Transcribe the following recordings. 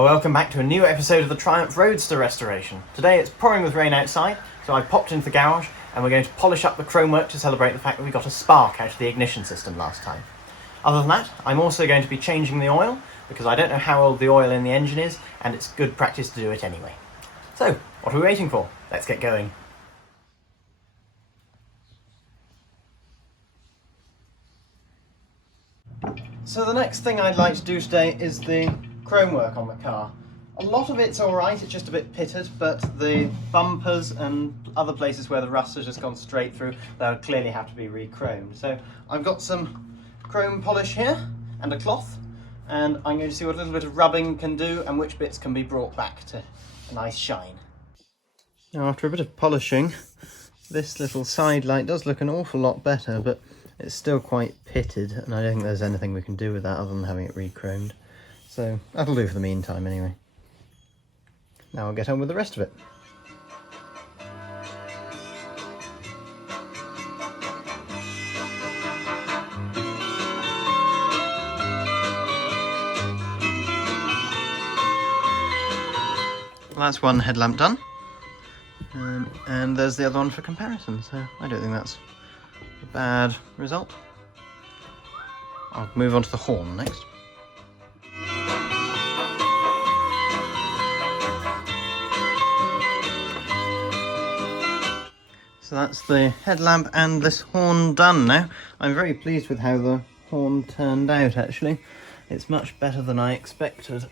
Well, welcome back to a new episode of the Triumph Roadster restoration. Today it's pouring with rain outside, so I've popped into the garage and we're going to polish up the chromework to celebrate the fact that we got a spark out of the ignition system last time. Other than that, I'm also going to be changing the oil, because I don't know how old the oil in the engine is, and it's good practice to do it anyway. So, what are we waiting for? Let's get going. So the next thing I'd like to do today is the chromework on the car. A lot of it's alright, it's just a bit pitted, but the bumpers and other places where the rust has just gone straight through, they'll clearly have to be re-chromed. So I've got some chrome polish here and a cloth, and I'm going to see what a little bit of rubbing can do and which bits can be brought back to a nice shine. Now, after a bit of polishing, this little side light does look an awful lot better, but it's still quite pitted, and I don't think there's anything we can do with that other than having it re-chromed. So that'll do for the meantime anyway. Now I'll get on with the rest of it. Well, that's one headlamp done. And there's the other one for comparison, so I don't think that's a bad result. I'll move on to the horn next. So that's the headlamp and this horn done now. I'm very pleased with how the horn turned out actually. It's much better than I expected.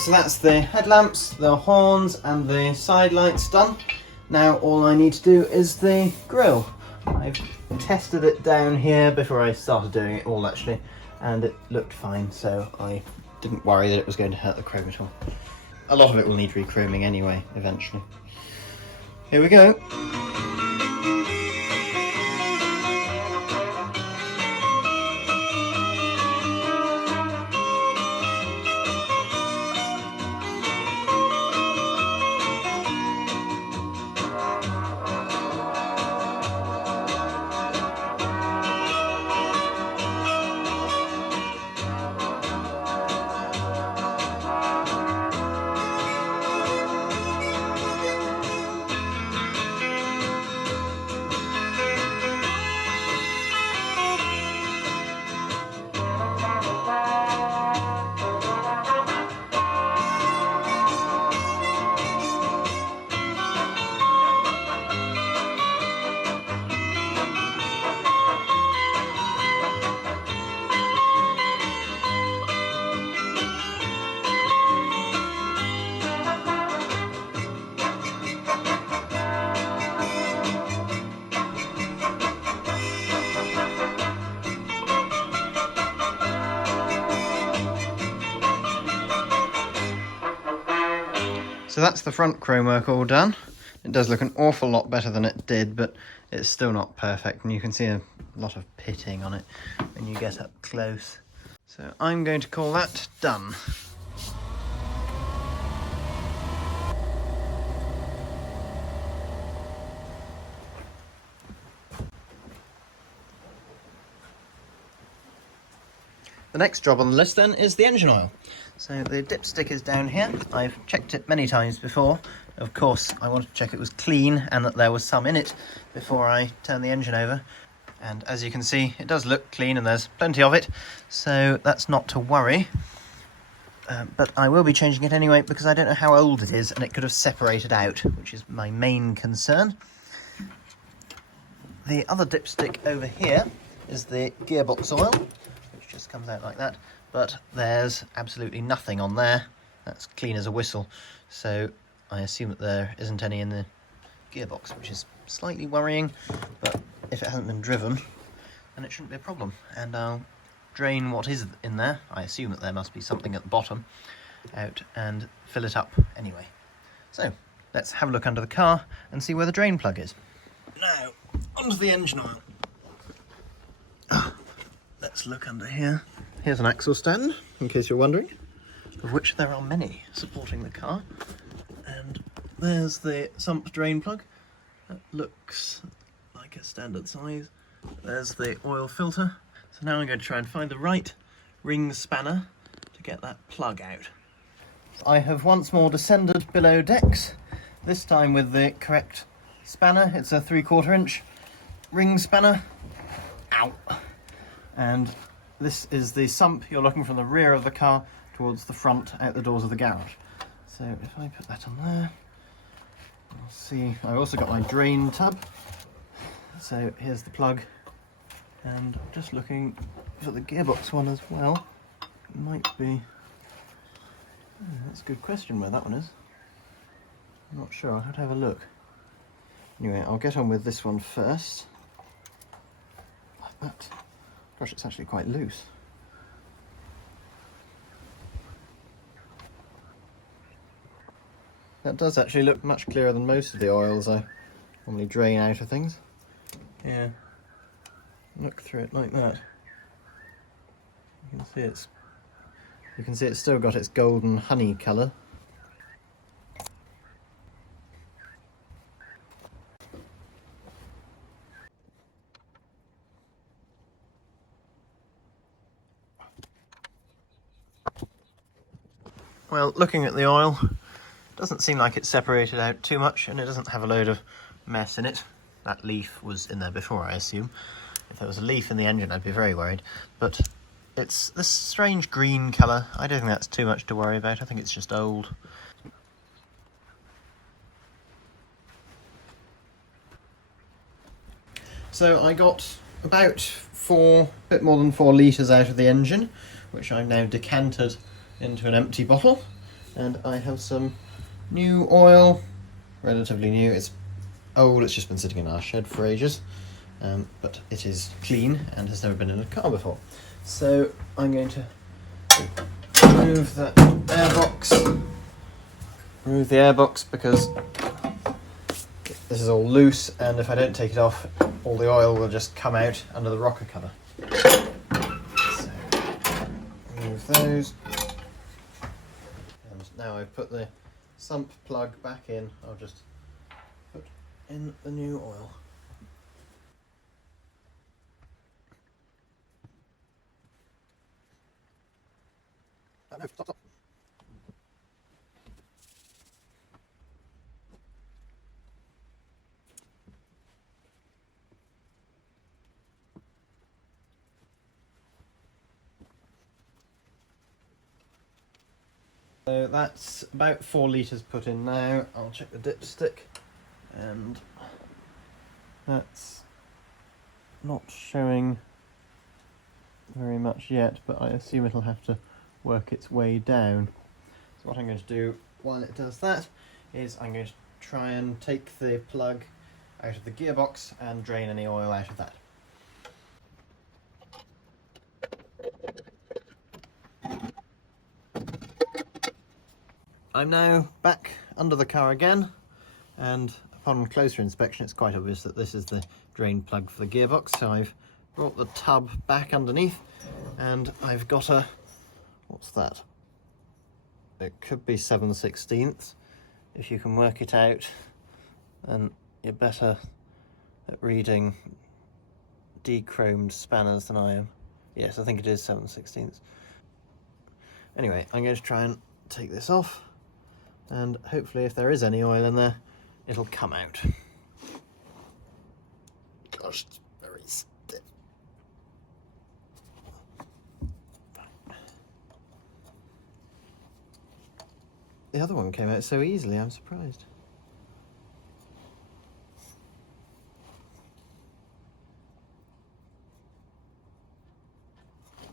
So that's the headlamps, the horns and the side lights done. Now all I need to do is the grille. I've tested it down here before I started doing it all actually, and it looked fine, so I didn't worry that it was going to hurt the chrome at all. A lot of it will need re-chroming anyway, eventually. Here we go. So that's the front chromework all done. It does look an awful lot better than it did, but it's still not perfect, and you can see a lot of pitting on it when you get up close. So I'm going to call that done. The next job on the list then is the engine oil. So the dipstick is down here. I've checked it many times before. Of course, I wanted to check it was clean and that there was some in it before I turn the engine over. And as you can see, it does look clean and there's plenty of it, so that's not to worry. But I will be changing it anyway because I don't know how old it is and it could have separated out, which is my main concern. The other dipstick over here is the gearbox oil, which just comes out like that, but there's absolutely nothing on there. That's clean as a whistle, so I assume that there isn't any in the gearbox, which is slightly worrying, but if it hasn't been driven, then it shouldn't be a problem, and I'll drain what is in there. I assume that there must be something at the bottom out and fill it up anyway. So let's have a look under the car and see where the drain plug is. Now, onto the engine oil. Let's look under here. Here's an axle stand, in case you're wondering, of which there are many supporting the car. And there's the sump drain plug. That looks like a standard size. There's the oil filter. So now I'm going to try and find the right ring spanner to get that plug out. I have once more descended below decks, this time with the correct spanner. It's a 3/4 inch ring spanner. Ow! And this is the sump you're looking from the rear of the car towards the front, out the doors of the garage. So if I put that on there, you'll see I've also got my drain tub. So here's the plug, and just looking for the gearbox one as well. It might be... that's a good question where that one is. I'm not sure, I'll have to have a look. Anyway, I'll get on with this one first. Like that. Gosh, it's actually quite loose. That does actually look much clearer than most of the oils I normally drain out of things. Yeah, look through it like that. You can see it's still got its golden honey colour. Well, looking at the oil, doesn't seem like it's separated out too much, and it doesn't have a load of mess in it. That leaf was in there before, I assume. If there was a leaf in the engine, I'd be very worried. But it's this strange green colour. I don't think that's too much to worry about. I think it's just old. So I got about a bit more than 4 litres out of the engine, which I've now decanted into an empty bottle. And I have some new oil, relatively new. It's old, it's just been sitting in our shed for ages, but it is clean and has never been in a car before. So I'm going to remove the airbox because this is all loose, and if I don't take it off, all the oil will just come out under the rocker cover. So remove those. And now I've put the sump plug back in, I'll just put in the new oil. Oh, no, stop. So that's about 4 litres put in now. I'll check the dipstick, and that's not showing very much yet, but I assume it'll have to work its way down. So what I'm going to do while it does that is I'm going to try and take the plug out of the gearbox and drain any oil out of that. I'm now back under the car again, and upon closer inspection it's quite obvious that this is the drain plug for the gearbox. So I've brought the tub back underneath, and I've got a, what's that? It could be 7/16. If you can work it out, then you're better at reading de-chromed spanners than I am. Yes, I think it is 7/16. Anyway, I'm going to try and take this off, and hopefully if there is any oil in there, it'll come out. Gosh, it's very stiff. The other one came out so easily, I'm surprised.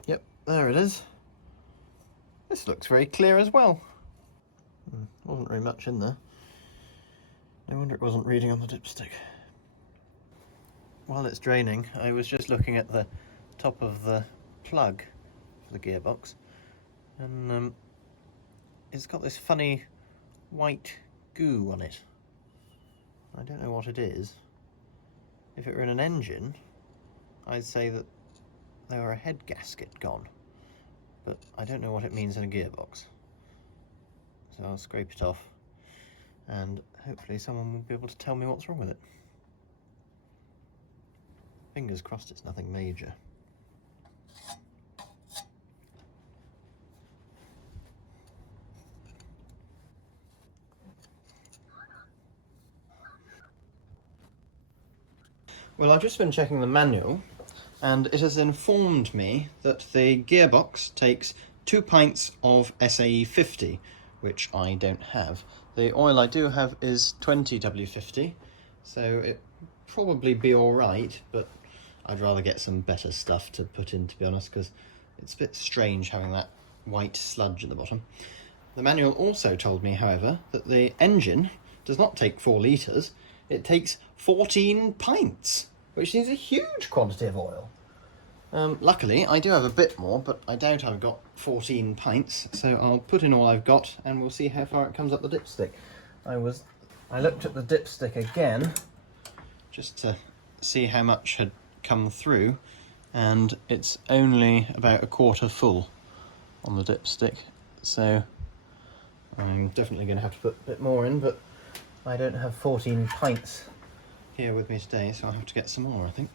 Yep, there it is. This looks very clear as well. Wasn't very much in there. No wonder it wasn't reading on the dipstick. While it's draining, I was just looking at the top of the plug, for the gearbox, and it's got this funny white goo on it. I don't know what it is. If it were in an engine, I'd say that there were a head gasket gone, but I don't know what it means in a gearbox. So I'll scrape it off, and hopefully someone will be able to tell me what's wrong with it. Fingers crossed it's nothing major. Well, I've just been checking the manual, and it has informed me that the gearbox takes 2 pints of SAE 50, which I don't have. The oil I do have is 20 W50, so it probably be alright, but I'd rather get some better stuff to put in, to be honest, because it's a bit strange having that white sludge at the bottom. The manual also told me, however, that the engine does not take 4 litres, it takes 14 pints, which seems a huge quantity of oil. Luckily, I do have a bit more, but I doubt I've got 14 pints, so I'll put in all I've got and we'll see how far it comes up the dipstick. I looked at the dipstick again, just to see how much had come through, and it's only about a quarter full on the dipstick, so I'm definitely going to have to put a bit more in, but I don't have 14 pints here with me today, so I'll have to get some more, I think.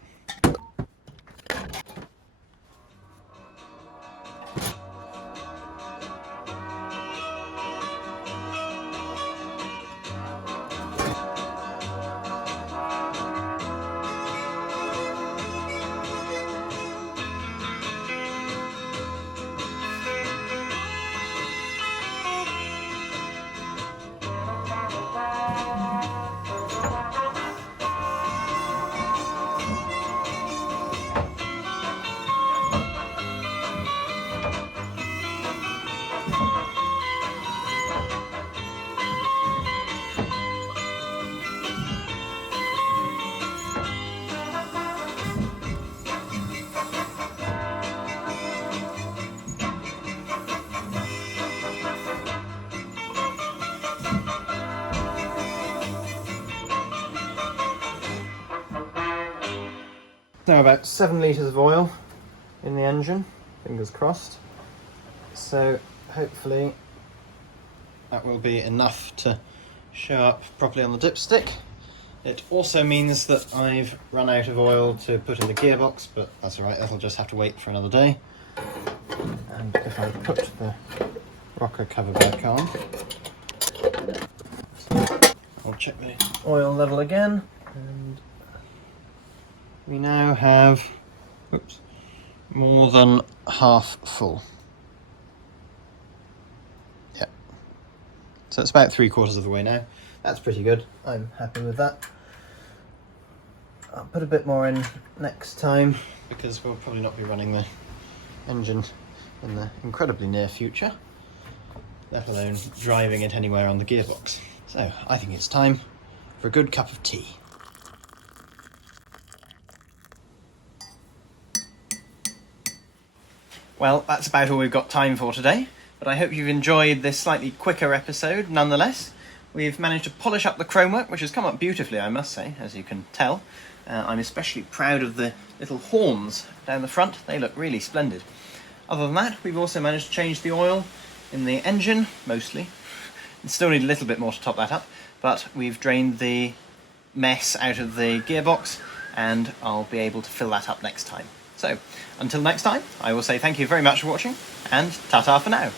Now about 7 litres of oil in the engine, fingers crossed. So hopefully that will be enough to show up properly on the dipstick. It also means that I've run out of oil to put in the gearbox, but that's alright, that'll just have to wait for another day. And if I put the rocker cover back on, I'll check the oil level again, and we now have, more than half full. Yeah. So it's about 3/4 of the way now. That's pretty good. I'm happy with that. I'll put a bit more in next time, because we'll probably not be running the engine in the incredibly near future, let alone driving it anywhere on the gearbox. So I think it's time for a good cup of tea. Well, that's about all we've got time for today, but I hope you've enjoyed this slightly quicker episode nonetheless. We've managed to polish up the chromework, which has come up beautifully, I must say, as you can tell. I'm especially proud of the little horns down the front. They look really splendid. Other than that, we've also managed to change the oil in the engine, mostly. We still need a little bit more to top that up, but we've drained the mess out of the gearbox, and I'll be able to fill that up next time. So, until next time, I will say thank you very much for watching, and ta-ta for now.